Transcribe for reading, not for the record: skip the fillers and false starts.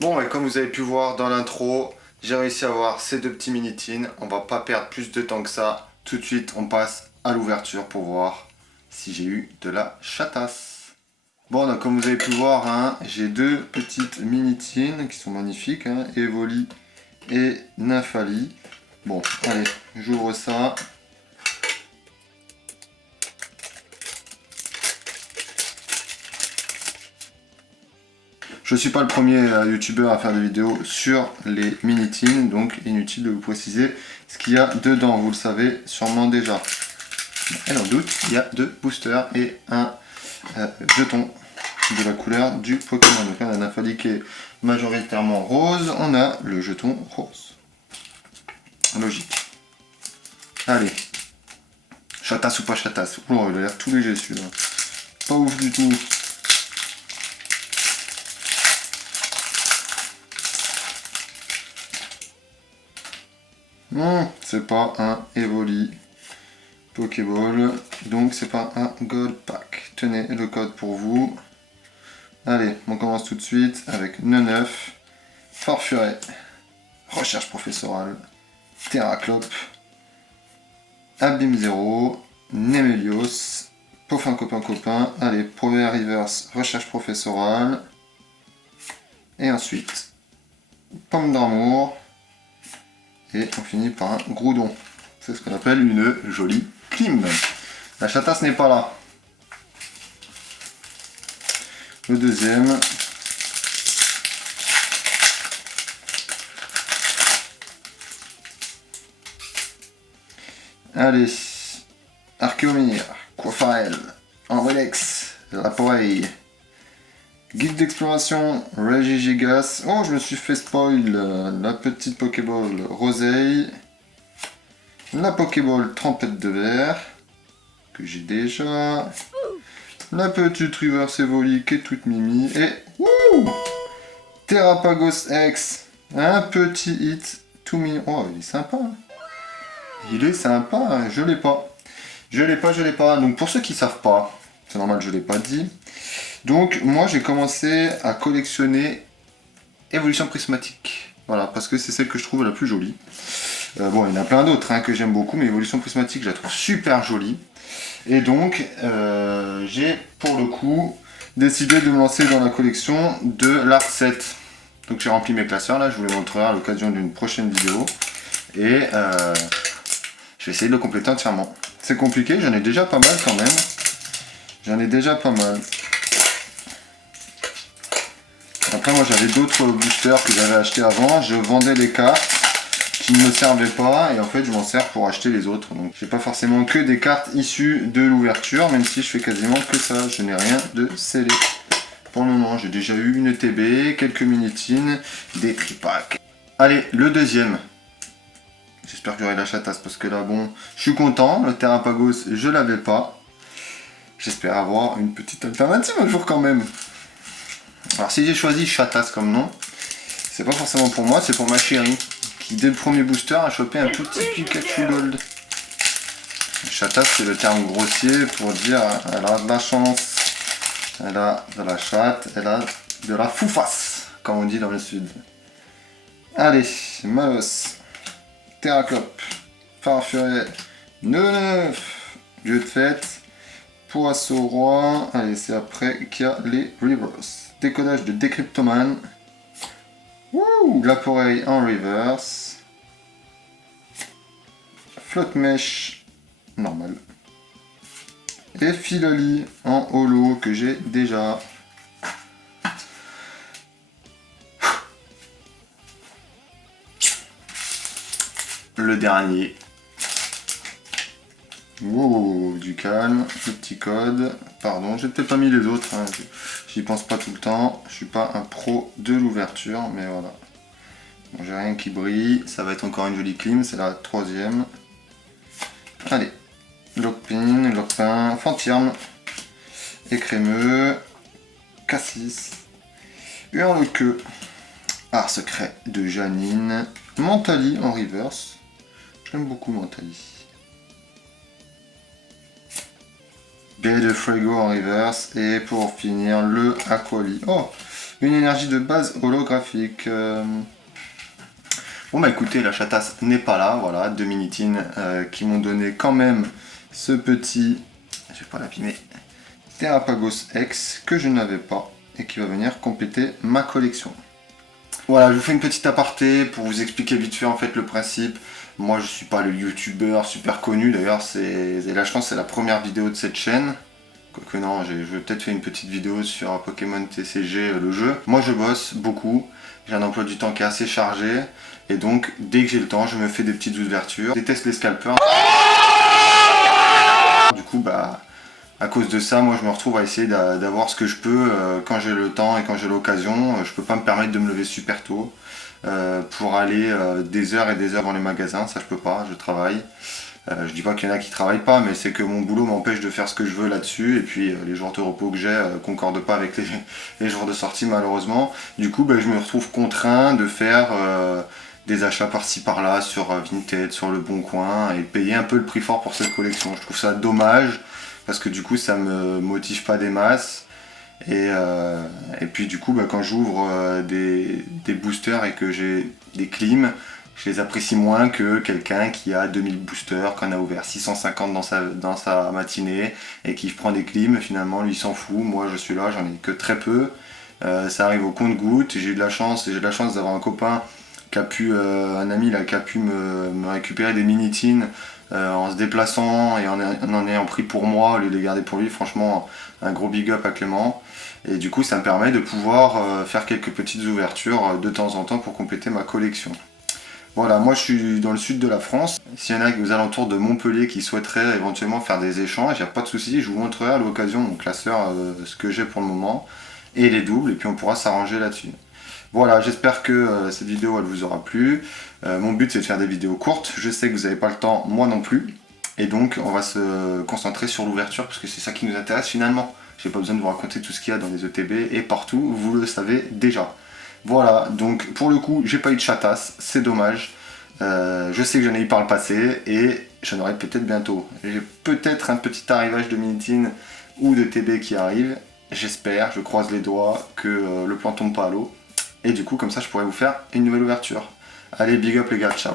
Bon, et comme vous avez pu voir dans l'intro, j'ai réussi à avoir ces deux petits mini-tins. On va pas perdre plus de temps que ça. Tout de suite, on passe à l'ouverture pour voir si j'ai eu de la chatasse. Bon, donc, comme vous avez pu voir, hein, j'ai deux petites mini-tins qui sont magnifiques, hein, Evoli et Nymphali. Bon, allez, j'ouvre ça. Je ne suis pas le premier youtubeur à faire des vidéos sur les mini-tins, donc inutile de vous préciser ce qu'il y a dedans, vous le savez sûrement déjà. Et dans le doute, il y a deux boosters et un jeton de la couleur du Pokémon. Donc là, on a un Nymphali qui est majoritairement rose, on a le jeton rose. Logique. Allez. Chatasse ou pas chatasse? Oh, il a l'air tout léger celui-là. Pas ouf du tout. Non, c'est pas un Evoli Pokéball, donc c'est pas un Gold Pack. Tenez le code pour vous. Allez, on commence tout de suite avec Neneuf, Farfuret, Recherche Professorale, Terraclope, Abîme Zéro, Nemelios, Peaufin Copain Copain. Allez, Provea Reverse, Recherche Professorale. Et ensuite, Pomme d'amour. Et on finit par un Groudon. C'est ce qu'on appelle une jolie clim. La chatasse n'est pas là. Le deuxième. Allez. Archéomir, Quafarel, Enrelex, Laporeille. Guide d'exploration, Regigigas. Oh, je me suis fait spoil. La petite Pokéball Roseille. La Pokéball Trempette de verre. Que j'ai déjà. La petite Reverse Evoli qui est toute mimi. Et. Wouh, Terrapagos X. Un petit hit tout mignon. Oh, il est sympa. Il est sympa. Je l'ai pas. Je l'ai pas. Donc, pour ceux qui savent pas, c'est normal, je l'ai pas dit. Donc moi j'ai commencé à collectionner Évolution Prismatique. Voilà, parce que c'est celle que je trouve la plus jolie. Bon, il y en a plein d'autres hein, que j'aime beaucoup, mais Évolution Prismatique je la trouve super jolie. Et donc j'ai pour le coup décidé de me lancer dans la collection de l'Art 7. Donc j'ai rempli mes classeurs là, je vous les montrerai à l'occasion d'une prochaine vidéo. Et je vais essayer de le compléter entièrement. C'est compliqué, j'en ai déjà pas mal quand même. J'en ai déjà pas mal. Après moi j'avais d'autres boosters que j'avais acheté avant, je vendais les cartes qui ne me servaient pas et en fait je m'en sers pour acheter les autres. Donc j'ai pas forcément que des cartes issues de l'ouverture, même si je fais quasiment que ça, je n'ai rien de scellé. Pour le moment j'ai déjà eu une TB, quelques mini-tins, des tripacks. Allez, le deuxième. J'espère que j'aurai la chatasse parce que là bon, je suis content, le Terrapagos je l'avais pas. J'espère avoir une petite alternative un jour quand même. Alors si j'ai choisi chatasse comme nom, c'est pas forcément pour moi, c'est pour ma chérie, qui dès le premier booster a chopé un tout petit Pikachu Gold. Chatasse c'est le terme grossier pour dire elle a de la chance, elle a de la chatte, elle a de la foufasse, comme on dit dans le sud. Allez, Malos, Terraclope, Farfuret, Neneuf, Dieu de fête, Poisson Roi, allez c'est après qu'il y a les Reverse. Décodage de Decryptoman. Wouh, Laporeille en reverse. Flotte mèche normal. Et Filoli en holo que j'ai déjà. Le dernier. Wow, du calme, le petit code. Pardon, j'ai peut-être pas mis les autres, hein. J'y pense pas tout le temps. Je suis pas un pro de l'ouverture, mais voilà. Bon, j'ai rien qui brille. Ça va être encore une jolie clim, c'est la troisième. Allez, confirme. Et crémeux. Cassis. Hurle que. Art secret de Janine. Mentali en reverse. J'aime beaucoup Mentali. Baie de Fuego en reverse. Et pour finir, le Aquali. Oh, une énergie de base holographique. Bon bah écoutez, la chatasse n'est pas là. Voilà, 2 minitines qui m'ont donné quand même ce petit... Je vais pas l'abîmer. Terrapagos X que je n'avais pas. Et qui va venir compléter ma collection. Voilà, je vous fais une petite aparté pour vous expliquer vite fait en fait le principe. Moi je suis pas le youtubeur super connu, d'ailleurs là je pense que c'est la première vidéo de cette chaîne. Quoique non, je vais peut-être faire une petite vidéo sur Pokémon TCG, le jeu. Moi je bosse beaucoup, j'ai un emploi du temps qui est assez chargé. Et donc dès que j'ai le temps, je me fais des petites ouvertures. Je déteste les scalpers. Du coup bah... À cause de ça, moi je me retrouve à essayer d'avoir ce que je peux quand j'ai le temps et quand j'ai l'occasion. Je peux pas me permettre de me lever super tôt pour aller des heures et des heures dans les magasins, ça je peux pas, je travaille. Je dis pas qu'il y en a qui travaillent pas, mais c'est que mon boulot m'empêche de faire ce que je veux là-dessus, et puis les jours de repos que j'ai concordent pas avec les jours de sortie malheureusement. Du coup je me retrouve contraint de faire des achats par-ci par-là sur Vinted, sur Le Bon Coin, et payer un peu le prix fort pour cette collection. Je trouve ça dommage. Parce que du coup ça me motive pas des masses et puis du coup quand j'ouvre des boosters et que j'ai des clims, je les apprécie moins que quelqu'un qui a 2000 boosters, qu'on a ouvert 650 dans sa matinée et qui prend des clims. Finalement lui il s'en fout, moi je suis là, j'en ai que très peu, ça arrive au compte-gouttes. J'ai eu de la chance d'avoir un copain qui a pu, un ami là, qui a pu me récupérer des minitines en se déplaçant et en ayant pris pour moi au lieu de les garder pour lui. Franchement un gros big up à Clément, et du coup ça me permet de pouvoir faire quelques petites ouvertures de temps en temps pour compléter ma collection. Voilà, moi je suis dans le sud de la France. S'il y en a aux alentours de Montpellier qui souhaiteraient éventuellement faire des échanges, il n'y a pas de souci, je vous montrerai à l'occasion mon classeur, ce que j'ai pour le moment, et les doubles, et puis on pourra s'arranger là-dessus. Voilà, j'espère que cette vidéo elle vous aura plu. Mon but c'est de faire des vidéos courtes, je sais que vous n'avez pas le temps, moi non plus. Et donc on va se concentrer sur l'ouverture parce que c'est ça qui nous intéresse finalement. J'ai pas besoin de vous raconter tout ce qu'il y a dans les ETB et partout, vous le savez déjà. Voilà, donc pour le coup j'ai pas eu de chatasse, c'est dommage. Je sais que j'en ai eu par le passé et j'en aurai peut-être bientôt. J'ai peut-être un petit arrivage de Minitine ou de TB qui arrive. J'espère, je croise les doigts que le plan tombe pas à l'eau. Et du coup, comme ça, je pourrais vous faire une nouvelle ouverture. Allez, big up les gars, ciao.